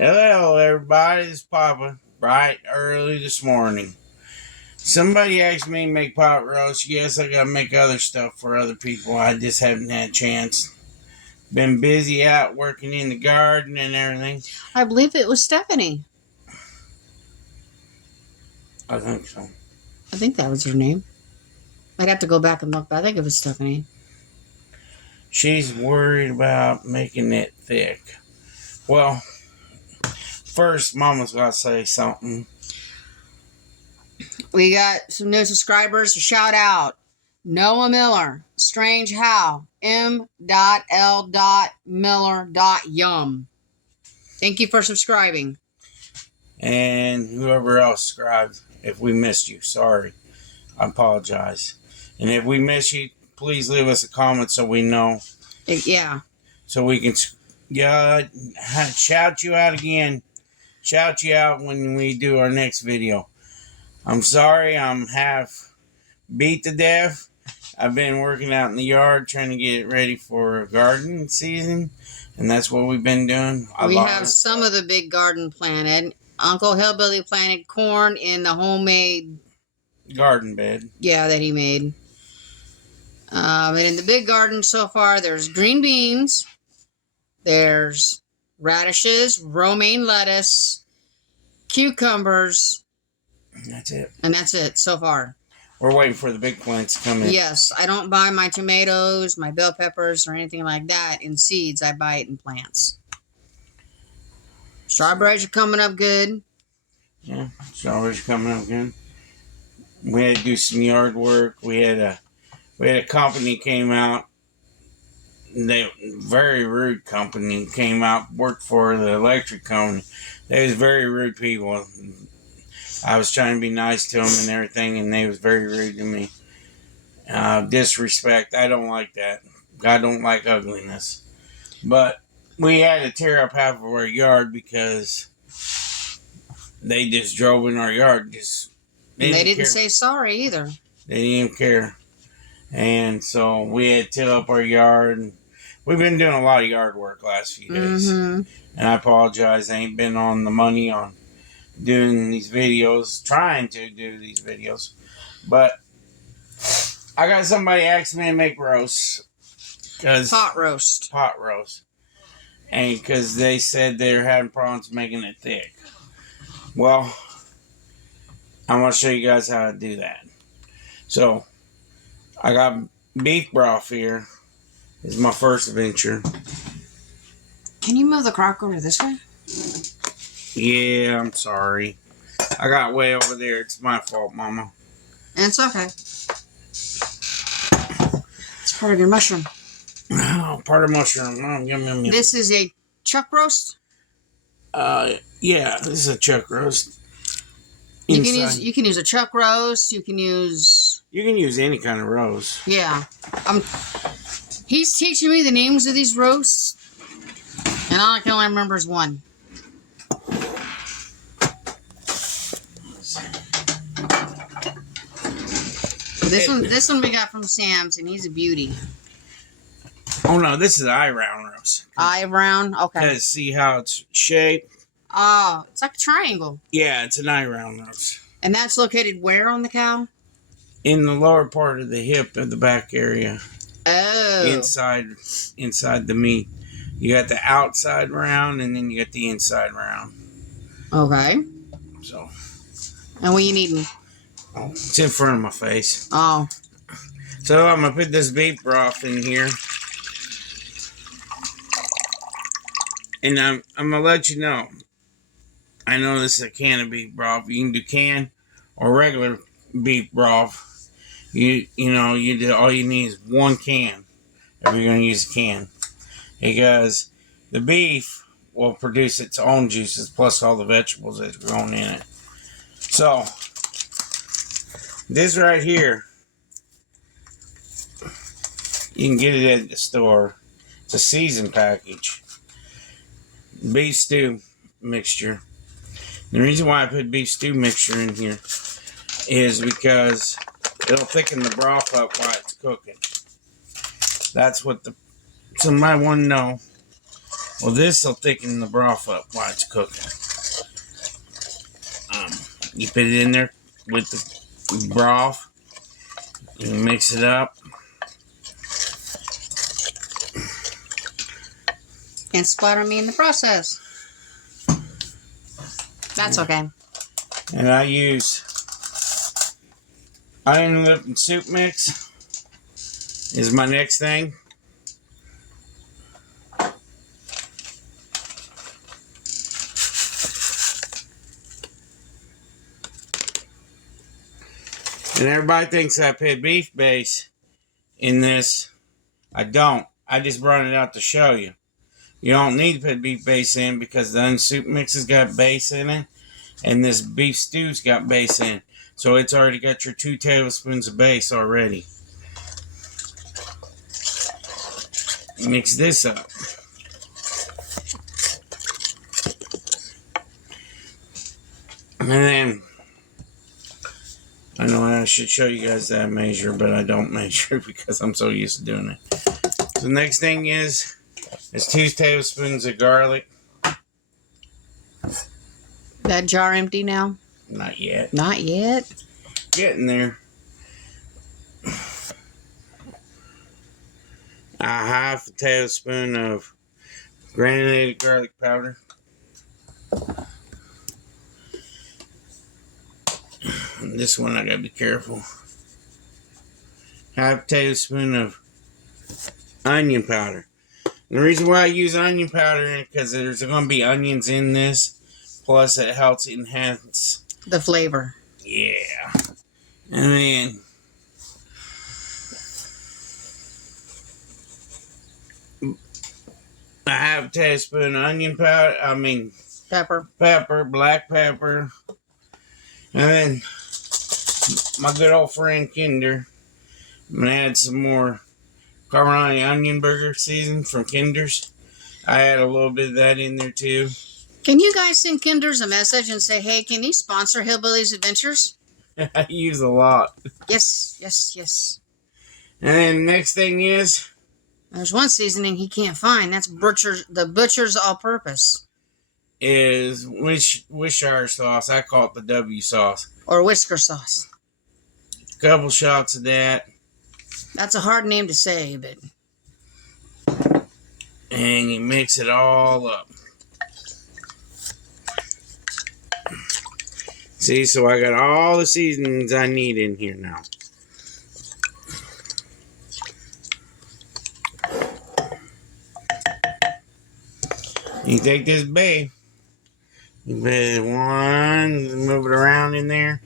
Hello, everybody. It's Papa. Bright early this morning. Somebody asked me to make pot roast. Yes, I gotta make other stuff for other people. I just haven't had a chance. Been busy out working in the garden and everything. I believe it was Stephanie. I think so. I think that was her name. I'd have to go back and look, but I think it was Stephanie. She's worried about making it thick. Well, first, Mama's gotta say something. We got some new subscribers. Shout out Noah Miller, Strange How, M.L.Miller.yum. Thank you for subscribing. And whoever else subscribed, if we missed you, sorry. I apologize. And if we miss you, please leave us a comment so we know. Yeah. So we can shout you out again. Shout you out when we do our next video. I'm sorry, I'm half beat to death. I've been working out in the yard trying to get it ready for garden season. And that's what we've been doing. We have some of the big garden planted. Uncle Hillbilly planted corn in the homemade garden bed. Yeah, that he made. And in the big garden so far, there's green beans, there's radishes, romaine lettuce, cucumbers. And that's it. And that's it so far. We're waiting for the big plants to come in. Yes, I don't buy my tomatoes, my bell peppers, or anything like that in seeds. I buy it in plants. Strawberries are coming up good. Yeah, strawberries are coming up good. We had to do some yard work. We had a company came out. They very rude company came out, worked for the electric company. They was very rude people. I was trying to be nice to them and everything, and they was very rude to me. Disrespect. I don't like that. I don't like ugliness. But we had to tear up half of our yard because they just drove in our yard. They didn't say sorry either. They didn't even care. And so we had to till up our yard. And we've been doing a lot of yard work last few days. Mm-hmm. And I apologize. I ain't been on the money on doing these videos, trying to do these videos. But I got somebody asking me to make roasts. Pot roast. And because they said they're having problems making it thick. Well, I'm going to show you guys how to do that. So, I got beef broth here. This is my first venture. Can you move the crock over this way? Yeah, I'm sorry. I got way over there. It's my fault, Mama. It's okay. It's part of your mushroom. Oh, part of mushroom. Mom, give me a minute. This is a chuck roast? Yeah, this is a chuck roast. You can use a chuck roast. You can use any kind of roast. Yeah. He's teaching me the names of these roasts, and all I can only remember is one. This one we got from Sam's, and he's a beauty. Oh no, this is eye round roast. Eye round, okay. Because see how it's shaped? Oh, it's like a triangle. Yeah, it's an eye round roast. And that's located where on the cow? In the lower part of the hip of the back area. Oh. Inside the meat. You got the outside round, and then you got the inside round. Okay. So. And what you needing? Oh, it's in front of my face. Oh. So I'm going to put this beef broth in here. And I'm going to let you know. I know this is a can of beef broth. You can do can or regular beef broth. You do all you need is one can if you're going to use a can. Because the beef will produce its own juices plus all the vegetables that's grown in it. So, this right here, you can get it at the store. It's a seasoned package. Beef stew mixture. The reason why I put beef stew mixture in here is because it'll thicken the broth up while it's cooking. That's what somebody want to know. Well, this will thicken the broth up while it's cooking. You put it in there with the broth. You mix it up. And splatter me in the process. That's okay. And I use onion lip and soup mix is my next thing. And everybody thinks I put beef base in this. I don't. I just brought it out to show you. You don't need to put beef base in because the onion soup mix has got base in it. And this beef stew's got base in. So it's already got your 2 tablespoons of base already. Mix this up. And then, I know I should show you guys that measure, but I don't measure because I'm so used to doing it. So the next thing is 2 tablespoons of garlic. That jar empty now? Not yet. Not yet? Getting there. A half a tablespoon of granulated garlic powder. And this one I gotta be careful. Half a tablespoon of onion powder. And the reason why I use onion powder is because there's going to be onions in this. Plus, it helps enhance the flavor. Yeah. And then I have a tablespoon of onion powder. Pepper, black pepper. And then my good old friend Kinder. I'm going to add some more carbonara onion burger season from Kinder's. I add a little bit of that in there too. Can you guys send Kinder's a message and say, hey, can you sponsor Hillbillies Adventures? I use a lot. Yes, yes, yes. And then next thing is... there's one seasoning he can't find. That's the butcher's all-purpose. Is Worcestershire sauce. I call it the W sauce. Or whisker sauce. A couple shots of that. That's a hard name to say, but... and you mix it all up. See, so I got all the seasonings I need in here now. You take this bay, you put it move it around in there,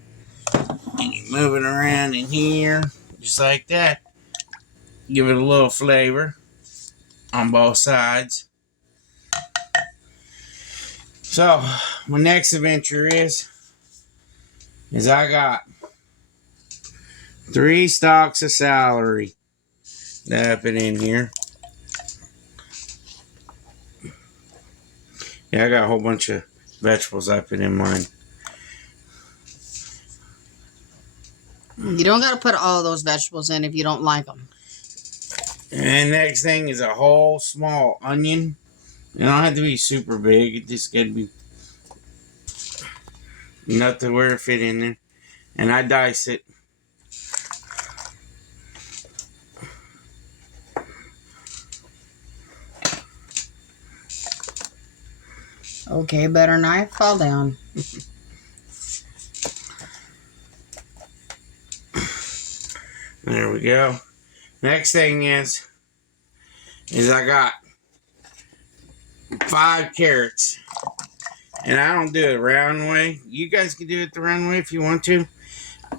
and you move it around in here, just like that. Give it a little flavor on both sides. So, my next adventure is I got 3 stalks of celery that I put in here. Yeah, I got a whole bunch of vegetables I put in mine. You don't got to put all those vegetables in if you don't like them. And next thing is a whole small onion. It don't have to be super big. It just got to be enough to where it fit in there. And I dice it. Okay, better knife fall down. There we go. Next thing is I got 5 carrots. And I don't do it round way. You guys can do it the round way if you want to.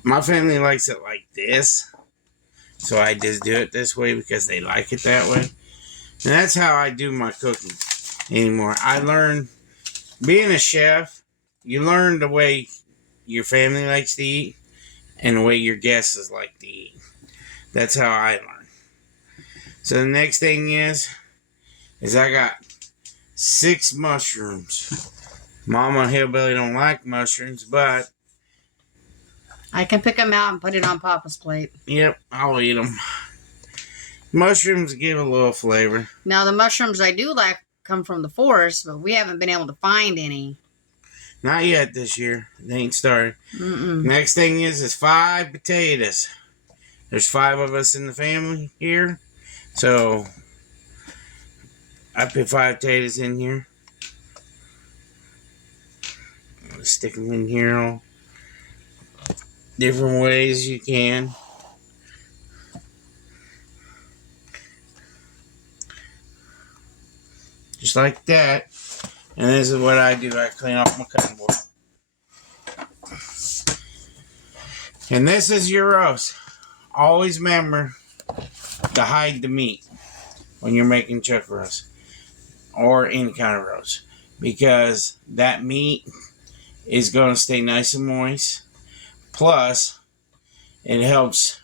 My family likes it like this. So I just do it this way because they like it that way. And that's how I do my cooking anymore. I learned, being a chef, you learn the way your family likes to eat and the way your guests like to eat. That's how I learn. So the next thing is I got 6 mushrooms. Mama Hillbilly don't like mushrooms, but I can pick them out and put it on Papa's plate. Yep, I'll eat them. Mushrooms give a little flavor. Now, the mushrooms I do like come from the forest, but we haven't been able to find any. Not yet this year. They ain't started. Mm-mm. Next thing is 5 potatoes. There's 5 of us in the family here. So I put 5 potatoes in here. Stick them in here all different ways you can. Just like that. And this is what I do. I clean off my cutting board. And this is your roast. Always remember to hide the meat when you're making chuck roast or any kind of roast, because that meat is going to stay nice and moist. Plus, it helps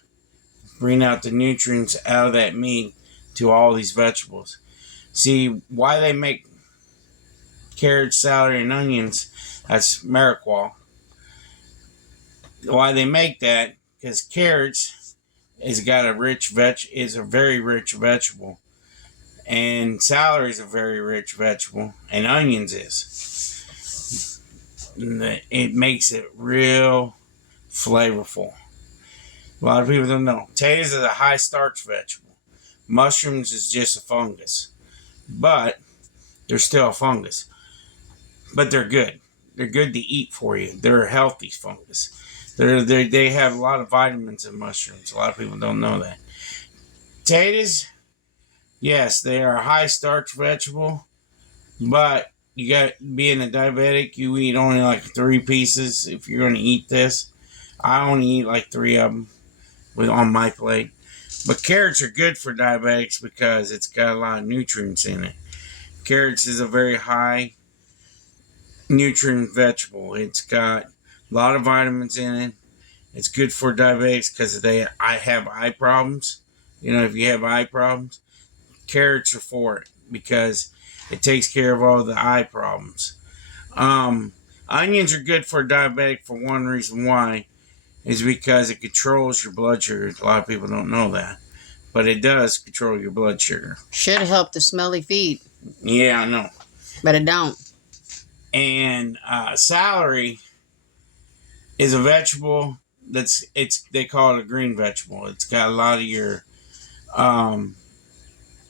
bring out the nutrients out of that meat to all these vegetables. See, why they make carrots, celery, and onions, that's marijuana. Why they make that, because carrots is got a is a very rich vegetable, and celery is a very rich vegetable, and onions is. It makes it real flavorful. A lot of people don't know. Potatoes is a high starch vegetable. Mushrooms is just a fungus, but they're still a fungus. But they're good. They're good to eat for you. They're a healthy fungus. They have a lot of vitamins in mushrooms. A lot of people don't know that. Potatoes, yes, they are a high starch vegetable, but you got, being a diabetic, you eat only like 3 pieces if you're going to eat this. I only eat like 3 of them on my plate. But carrots are good for diabetics because it's got a lot of nutrients in it. Carrots is a very high nutrient vegetable. It's got a lot of vitamins in it. It's good for diabetics because I have eye problems. You know, if you have eye problems, carrots are for it because it takes care of all the eye problems. Onions are good for a diabetic for one reason why is because it controls your blood sugar. A lot of people don't know that, but it does control your blood sugar. Should help the smelly feet. Yeah, I know. But it don't. And celery is a vegetable they call it a green vegetable. It's got a lot of your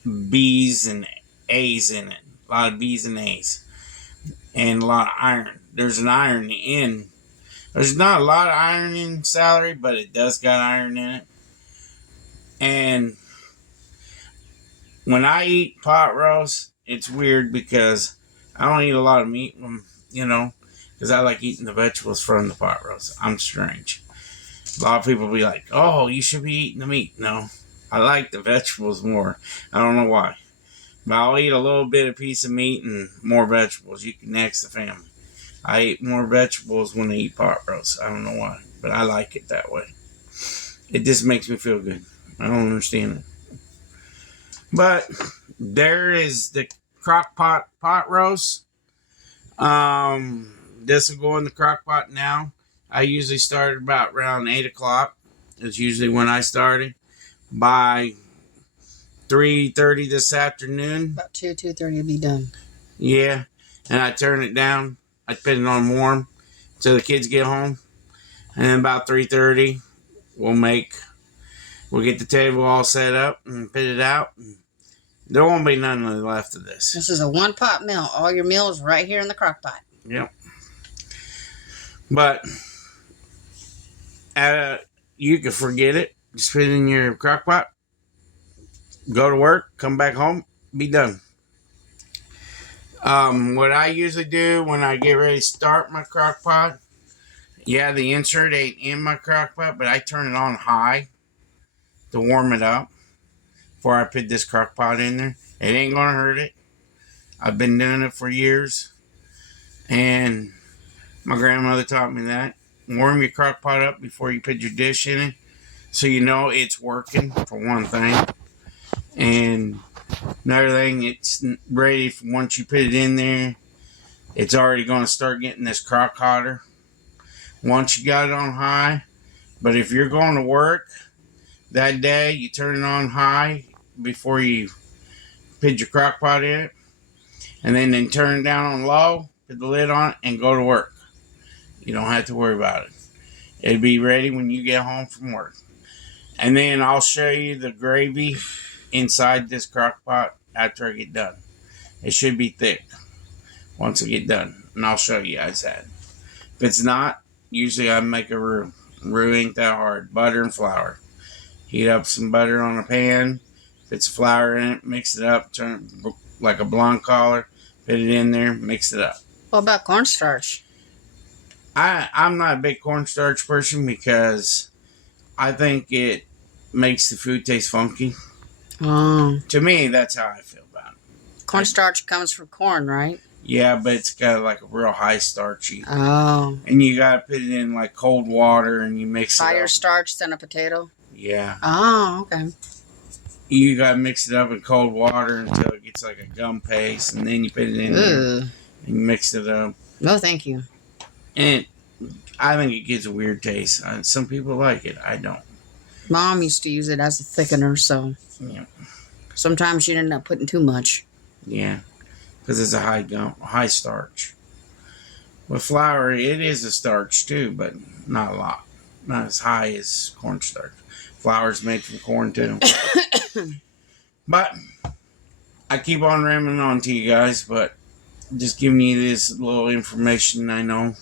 B's and A's in it. A lot of B's and A's. And a lot of iron. There's not a lot of iron in celery, but it does got iron in it. And when I eat pot roast, it's weird because I don't eat a lot of meat, because I like eating the vegetables from the pot roast. I'm strange. A lot of people be like, oh, you should be eating the meat. No, I like the vegetables more. I don't know why. But I'll eat a little bit of piece of meat and more vegetables. You can ask the family. I eat more vegetables when I eat pot roast. I don't know why, but I like it that way. It just makes me feel good. I don't understand it. But there is the Crockpot pot roast. This will go in the Crockpot now. I usually start about around 8 o'clock. It's usually when I started. By 3:30 this afternoon. About 2:30 will be done. Yeah. And I turn it down. I put it on warm till the kids get home. And then about 3:30, we'll get the table all set up and put it out. There won't be none left of this. This is a 1-pot meal. All your meals right here in the crock pot. Yep. But you can forget it. Just put it in your crock pot. Go to work. Come back home. Be done. What I usually do when I get ready to start my crock pot, the insert ain't in my crock pot, but I turn it on high to warm it up before I put this crock pot in there. It ain't gonna hurt it. I've been doing it for years, and my grandmother taught me that. Warm your crock pot up before you put your dish in it, so you know it's working, for one thing. And another thing, it's ready for once you put it in there. It's already going to start getting this crock hotter once you got it on high. But if you're going to work that day, you turn it on high before you put your crock pot in it. and then turn it down on low, put the lid on it, and go to work. You don't have to worry about it. It'll be ready when you get home from work. And then I'll show you the gravy inside this crock pot after I get done. It should be thick once I get done, and I'll show you guys that. If it's not, usually I make a roux. Roux ain't that hard. Butter and flour. Heat up some butter on a pan. If it's flour in it, mix it up. Turn it like a blonde collar. Put it in there. Mix it up. What about cornstarch? I'm not a big cornstarch person because I think it makes the food taste funky. Oh. To me, that's how I feel about it. Cornstarch comes from corn, right? Yeah, but it's got like a real high starchy. Oh. And you gotta put it in like cold water and you mix it up. Higher starch than a potato? Yeah. Oh, okay. You gotta mix it up in cold water until it gets like a gum paste, and then you put it in there and you mix it up. No, thank you. And I think it gives a weird taste. Some people like it. I don't. Mom used to use it as a thickener, so Yeah. sometimes she'd end up putting too much. Yeah. Because it's a high starch. With flour, it is a starch too, but not a lot. Not as high as cornstarch. Flour's made from corn too. But I keep on ramming on to you guys, but just giving you this little information I know.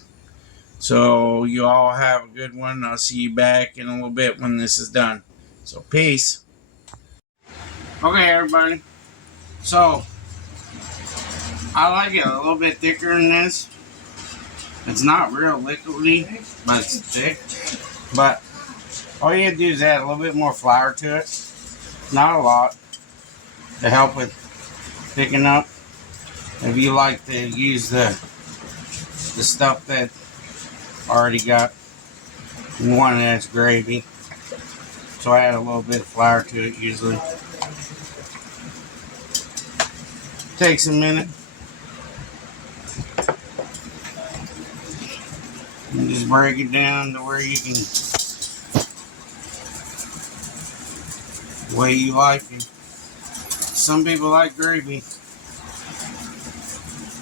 So you all have a good one. I'll see you back in a little bit when this is done. So peace. Okay, everybody. So I like it a little bit thicker than this. It's not real liquidy, but it's thick. But all you have to do is add a little bit more flour to it. Not a lot. To help with thicken up. If you like to use the stuff that already got, you want it as gravy. So I add a little bit of flour to it usually. Takes a minute. And just break it down to where you can, the way you like it. Some people like gravy.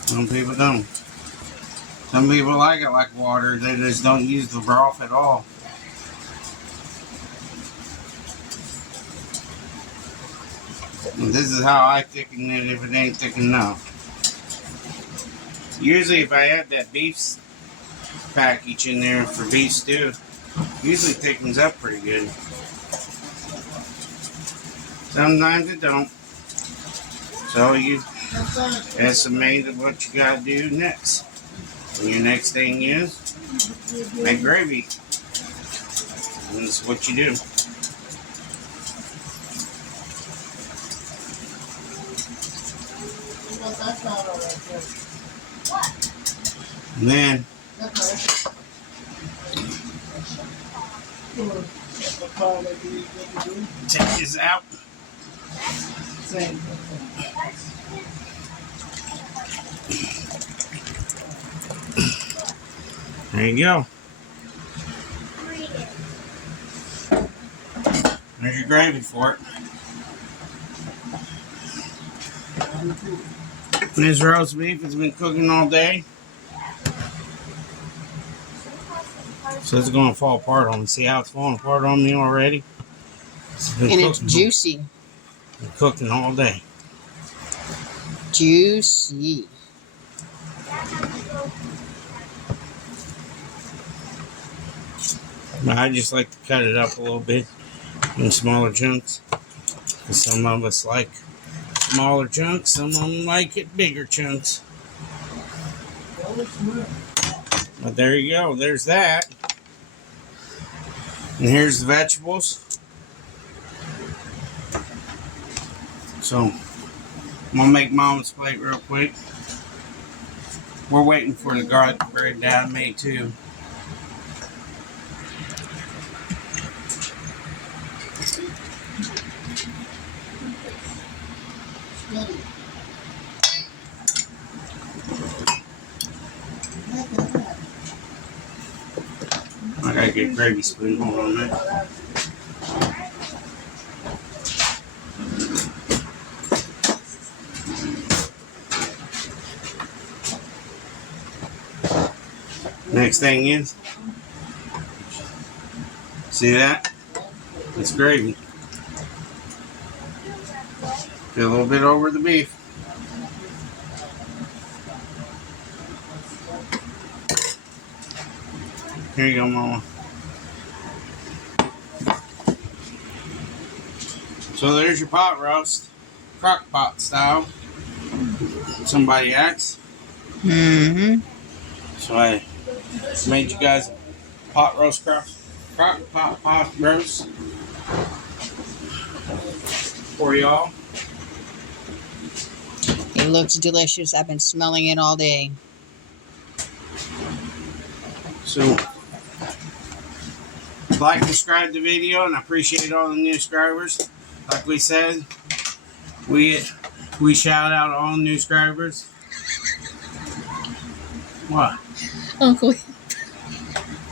Some people don't. Some people like it like water. They just don't use the broth at all. And this is how I thicken it if it ain't thick enough. Usually if I add that beef package in there for beef stew, usually thickens up pretty good. Sometimes it don't. So you estimate what you gotta do next. And your next thing is make gravy. And that's what you do. And then take this out. There you go. There's your gravy for it. And this roast beef has been cooking all day. So it's going to fall apart on me. See how it's falling apart on me already? And it's juicy. Been cooking all day. Juicy. I just like to cut it up a little bit in smaller chunks. Some of us like smaller chunks, some of them like it bigger chunks. But there you go, there's that. And here's the vegetables. So I'm gonna make Mama's plate real quick. We're waiting for the garlic bread that I made too. I gotta get a gravy spoon. Hold on a minute. Next thing is, see that? It's gravy. Get a little bit over the beef. Here you go, Mama. So there's your pot roast, Crockpot style. Somebody asked, Mm-hmm. so I made you guys a pot roast Crockpot pot roast for y'all. It looks delicious. I've been smelling it all day. So, like, subscribe the video, and I appreciate all the new subscribers. Like we said, we shout out all new subscribers. What? Uncle.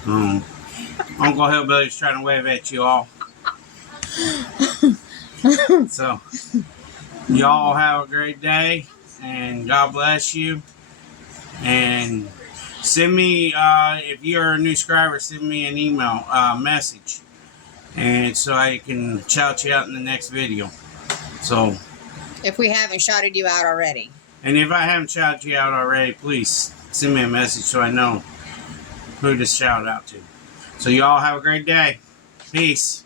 Uncle Hillbillies trying to wave at you all. So, y'all have a great day, and God bless you. And send me, if you're a new subscriber, send me an email message, and so I can shout you out in the next video. So, If we haven't shouted you out already. and if I haven't shouted you out already, please send me a message so I know who to shout out to. So y'all have a great day. Peace.